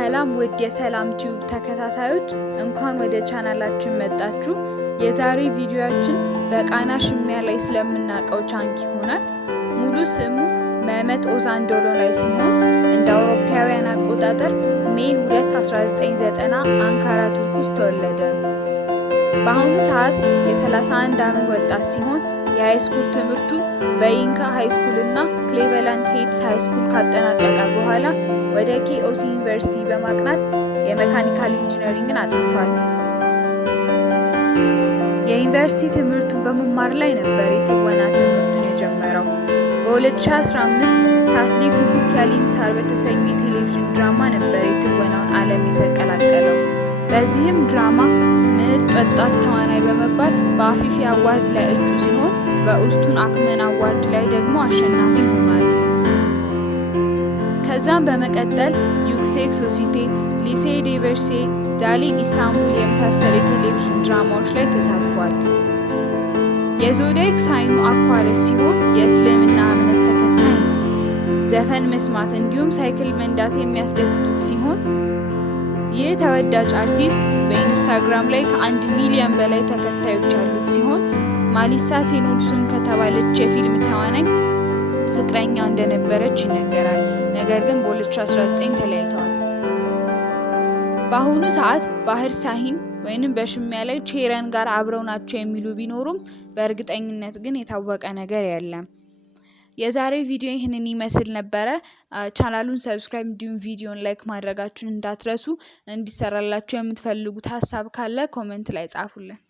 ሰላም ውድ የሰላም ቲዩብ ተከታታዮች እንኳን ወደ ቻናላችን መጣችሁ። የዛሬ ቪዲዮአችን በቃና ሽሚያ ላይ ስለምናቀው ቻንክ ይሆናል። ሙሉ ስሙ መህመት ኦዛን ዶሎ ላይ ሲሆን እንደ አውሮፓውያን አቆጣጠር ሜይ 2 1990 አንካራ ቱርክ ውስጥ ተወለደ። በአሁኑ ሰዓት የ31 ዓመት ወጣት ሲሆን የሃይስኩል ትምህርቱን በኢንካ ሃይስኩል እና ክሌቨላንድ ሄይትስ ሃይስኩል ካጠናቀቀ በኋላ ወደ ኬኦሲ ዩኒቨርሲቲ በማቅናት የሜካኒካል ኢንጂነሪንግን አጥንቷል። የዩኒቨርሲቲ ትምህርቱን በመማር ላይ ነበር የትወና ትምህርቱን የጀመረው። በ2015 ታስሊ ኩኩክ ያሊንሳር በተሰኘ የቴሌቪዥን ድራማ ነበር የትወናውን ዓለም የተቀላቀለው። በዚህም ድራማ ምርጥ ወጣት ተዋናይ በመባል በአፊፊ አዋርድ ላይ እጩ ሲሆን በኡስቱን አክመን አዋርድ ላይ ደግሞ አሸናፊ ሆኗል። ከዛም በመቀጠል ዩክሴክ ሶሲቴ፣ ሊሴ ዴቨርሴ፣ ዳሊም ኢስታንቡል የመሳሰሉ የቴሌቪዥን ድራማዎች ላይ ተሳትፏል። የዞዲያክ ሳይኑ አኳሪየስ ሲሆን የእስልምና እምነት ተከታይ ነው። ዘፈን መስማት እንዲሁም ሳይክል መንዳት የሚያስደስቱት ሲሆን ይህ ተወዳጅ አርቲስት በኢንስታግራም ላይ ከ1 ሚሊዮን በላይ ተከታዮች ያሉት ሲሆን ማሊሳ ሴኖልሱን ከተባለች የፊልም ተዋናይ ፍቅረኛው እንደነበረች ይነገራል። ነገር ግን በ2019 ተለያይተዋል። በአሁኑ ሰዓት ባህር ሳሂን ወይንም በሽሚያ ላይ ቼረን ጋር አብረው ናቸው የሚሉ ቢኖሩም በእርግጠኝነት ግን የታወቀ ነገር የለም። የዛሬ ቪዲዮ ይህንን ይመስል ነበረ። ቻናሉን ሰብስክራይብ እንዲሁም ቪዲዮን ላይክ ማድረጋችሁን እንዳትረሱ። እንዲሰራላችሁ የምትፈልጉት ሀሳብ ካለ ኮሜንት ላይ ጻፉልን።